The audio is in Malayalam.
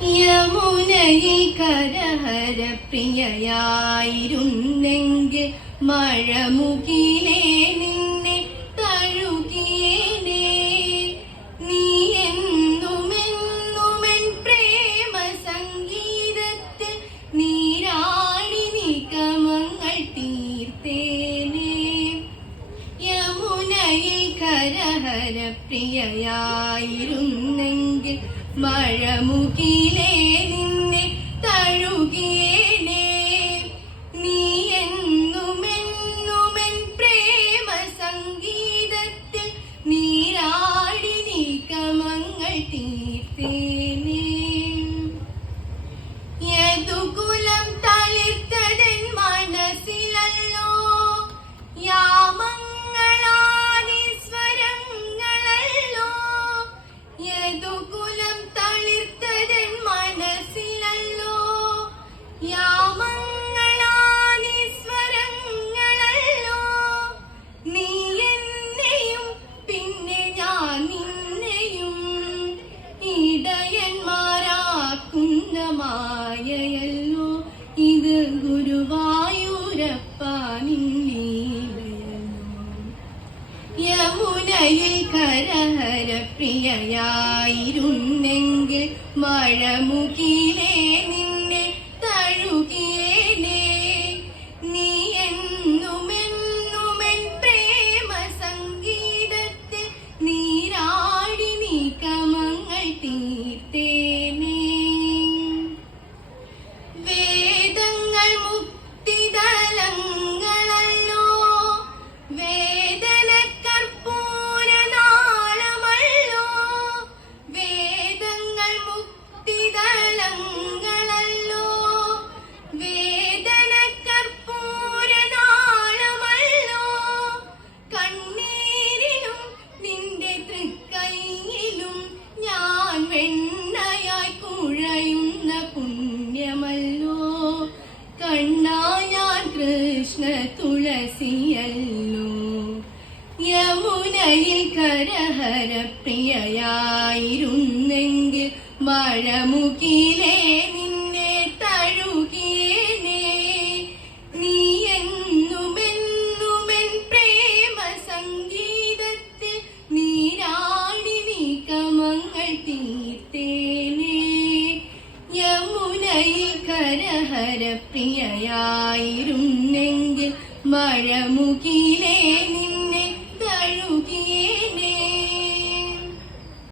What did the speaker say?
യമുനയിൽ കരഹര പ്രിയയായിരുന്നെങ്കിൽ മഴമുകിലേ നിന്നെ തഴുകിയേനേ. നീ എന്നുമെന്നുമെൻ പ്രേമ സംഗീതത്തിൽ നീരാടി നിഗമങ്ങൾ തീർത്തേനേ. യമുനയിൽ കരഹര പ്രിയയായിരുന്നെങ്കിൽ മഴമുകിലേ നിന്നെ തഴുകിയേനേ. നീ എന്നുമെന്നുമെൻ പ്രേമ സംഗീതത്തിൽ നീരാടി നിഗമങ്ങൾ തീർത്തേനേ. യദുകുലം തളിർത്തതെൻ മനസ്സിലല്ലോ യാമങ്ങളാദി സ്വരങ്ങളല്ലോ. യദുകുലം തളിർത്തതെൻ മനസ്സിലല്ലോ യാമങ്ങളാദി സ്വരങ്ങളല്ലോ. നീ എന്നെയും പിന്നെ ഞാൻ നിന്നെയും ഇടയന്മാരാക്കുന്ന മായയല്ലോ. ഇത് ഗുരുവായൂരപ്പ നിന്നീലയല്ലോ. യമുനയിൽ കരഹര പ്രിയയായിരുന്നെങ്കിൽ മഴമുകിലേ നിന്നെ തഴുകിയേനേ. നീ എന്നുമെന്നുമെൻ പ്രേമ സംഗീതത്തിൽ നീരാടി നിഗമങ്ങൾ തീർത്തേനേ. വേദങ്ങൾ മുക്തിതലങ്ങളല്ലോ വേദന കർപ്പൂരനാളമല്ലോ. വേദങ്ങൾ മുക്തിതലങ്ങളല്ലോ വേദന കർപ്പൂരനാളമല്ലോ. കണ്ണീരിലും നിന്റെ തൃക്കൈയിലും ഞാൻ വെണ്ണയായി കുഴയുന്ന പുണ്യമല്ലോ. കണ്ണാ ഞാൻ കൃഷ്ണ തുളസിയല്ലോ. യമുനയിൽ കരഹര പ്രിയയായിരുന്നെങ്കിൽ മഴമുകിലേ